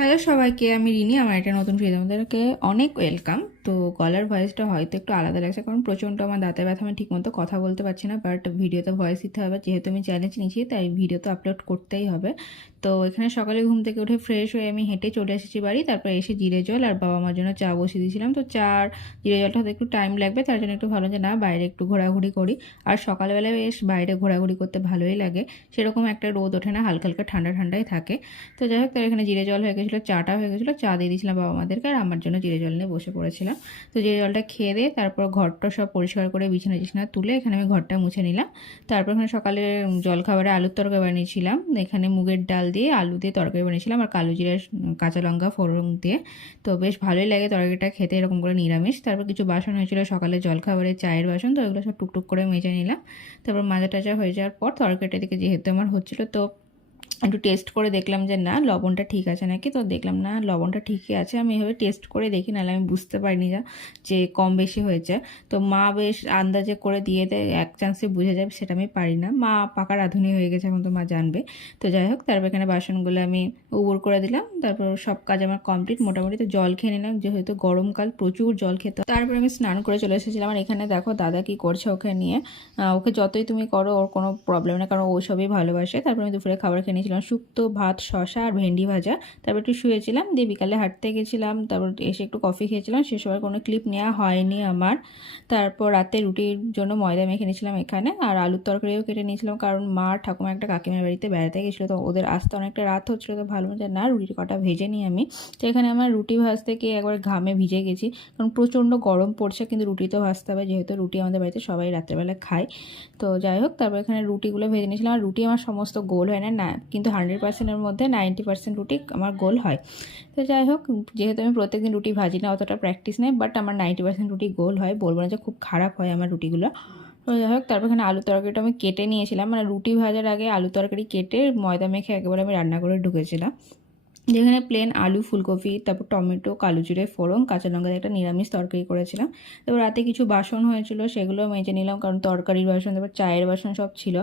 Hello সবাইকে, আমি রিনি। আমার একটা নতুন ভিডিও আমাদেরকে অনেক ওয়েলকাম। তো গলার ভয়েসটা হয়তো একটু আলাদা লাগছে, কারণ প্রচণ্ড আমার দাঁতে ব্যথা, আমি ঠিকমতো কথা বলতে পারছি না। বাট ভিডিওতে ভয়েস দিতে হবে, যেহেতু আমি চ্যালেঞ্জ নিয়েছি তাই ভিডিও তো আপলোড করতেই হবে। তো এখানে সকালে ঘুম থেকে উঠে ফ্রেশ হয়ে আমি হেঁটে চলে এসেছি বাড়ি। তারপর এসে জিরে জল আর বাবা মার জন্য চা বসিয়ে দিয়েছিলাম। তো চা আর জিরে জলটা হতে একটু টাইম লাগবে, তার জন্য একটু ভালো যে না বাইরে একটু ঘোরাঘুরি করি। আর সকালবেলায় বেশ বাইরে ঘোরাঘুরি করতে ভালোই লাগে, সেরকম একটা রোদ ওঠে না, হালকা হালকা ঠান্ডা ঠান্ডাই থাকে। তো যাই হোক, তার এখানে জিরে জল হয়ে গেছিলো, চাটা হয়ে গেছিলো, চা দিয়ে দিয়েছিলাম বাবা মাদেরকে, আর আমার জন্য জিরে জল নিয়ে বসে পড়েছিলাম। তো জিরে জলটা খেয়ে দিয়ে তারপর ঘরটা সব পরিষ্কার করে বিছানা টিছানা তুলে এখানে আমি ঘরটা মুছে নিলাম। তারপর এখানে সকালে জলখাবারে আলুর তরকারি বানিয়েছিলাম। এখানে মুগের ডাল দিয়ে আলু দিয়ে তরকারি বানিয়েছিলাম, আর কালো জিরে কাঁচা লঙ্কা ফোড়ন দিয়ে। তো বেশ ভালোই লাগে তরকারিটা খেতে, এরকম করে নিরামিষ। তারপর কিছু বাসন হয়েছিল সকালে জলখাবারে, চায়ের বাসন, তো এগুলো সব টুকটুক করে মেজে নিলাম। তারপর মাজা টাজা হয়ে যাওয়ার পর তরকারিটা দিকে যেহেতু আমার হচ্ছিলো, তো একটু টেস্ট করে দেখলাম যে না লবণটা ঠিক আছে নাকি। তো দেখলাম না লবণটা ঠিকই আছে। আমি এভাবে টেস্ট করে দেখি, নাহলে আমি বুঝতে পারিনি যে কম বেশি হয়েছে। তো মা বেশ আন্দাজে করে দিয়ে দেয়, এক চান্সে বুঝে যায়, সেটা আমি পারি না। মা পাকা রাঁধুনি হয়ে গেছে, এখন তো মা জানবে। তো যাই হোক, তারপর এখানে বাসনগুলো আমি উবুর করে দিলাম। তারপর সব কাজ আমার কমপ্লিট মোটামুটি। তো জল খেয়ে নিলাম, যেহেতু গরমকাল প্রচুর জল খেতে। তারপর আমি স্নান করে চলে এসেছিলাম। আর এখানে দেখো দাদা কি করছে ওকে নিয়ে। ওকে যতই তুমি করো ওর কোনো প্রবলেম না, কারণ ও সবই ভালোবাসে। তারপর আমি দুপুরে খাবার খেয়ে নিয়েছিলাম শুক্তো, ভাত, শশা আর ভেন্ডি ভাজা। তারপর একটু শুয়েছিলাম, দিয়ে বিকালে হাঁটতে গেছিলাম। তারপর এসে একটু কফি খেয়েছিলাম, সে সময় কোনো ক্লিপ নেওয়া হয়নি আমার। তারপর রাতে রুটির জন্য ময়দা মেখে নিয়েছিলাম এখানে, আর আলুর তরকারিও কেটে নিয়েছিলাম, কারণ মা ঠাকুমা একটা কাকিমার বাড়িতে বেড়াতে গেছিলো, তো ওদের আসতে অনেকটা রাত হচ্ছিলো। তো ভালো মতো না রুটির কটা ভেজে নিই আমি। তো এখানে আমার রুটি ভাজতে গিয়ে একবার ঘামে ভিজে গেছি, কারণ প্রচণ্ড গরম পড়ছে, কিন্তু রুটি তো ভাজতে হবে, যেহেতু রুটি আমাদের বাড়িতে সবাই রাত্রেবেলা খায়। তো যাই হোক, তারপর এখানে রুটিগুলো ভেজে নিয়েছিলাম। আর রুটি আমার সমস্ত গোল হয় না, কিন্তু 100%-এর মধ্যে 90% রুটি আমার গোল হয়। তো যাই হোক, যেহেতু আমি প্রত্যেকদিন রুটি ভাজি না, অতটা প্র্যাকটিস নেই, বাট আমার 90% রুটি গোল হয়। বলবো না যে খুব খারাপ হয় আমার রুটিগুলো। তো যাই হোক, তারপর এখানে আলু তরকারিটা আমি কেটে নিয়েছিলাম, মানে রুটি ভাজার আগে আলু তরকারি কেটে ময়দা মেখে একেবারে আমি রান্না করে ঢুকেছিলাম। যেখানে প্লেন আলু, ফুলকপি, তারপর টমেটো, কালো জিরে ফোড়ন, কাঁচা লঙ্কা দিয়ে একটা নিরামিষ তরকারি করেছিলাম। তারপর রাতে কিছু বাসন হয়েছিল, সেগুলো মেজে নিলাম, কারণ তরকারির বাসন, তারপর চায়ের বাসন সব ছিল।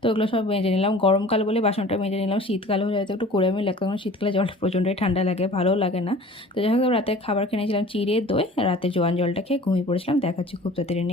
তো ওগুলো সব মেজে নিলাম। গরমকাল বলে বাসনটা মেজে নিলাম, শীতকাল হলে হয়তো একটু করে আমি লাগতো, কারণ শীতকালে জলটা প্রচণ্ডই ঠান্ডা লাগে, ভালোও লাগে না। তো যাই হোক, রাতে খাবার খেয়ে নিয়েছিলাম চিড়ে দই, রাতে জোয়ান জলটা খেয়ে ঘুমিয়ে পড়েছিলাম। দেখাচ্ছি খুব তাড়াতাড়ি নেক্সট।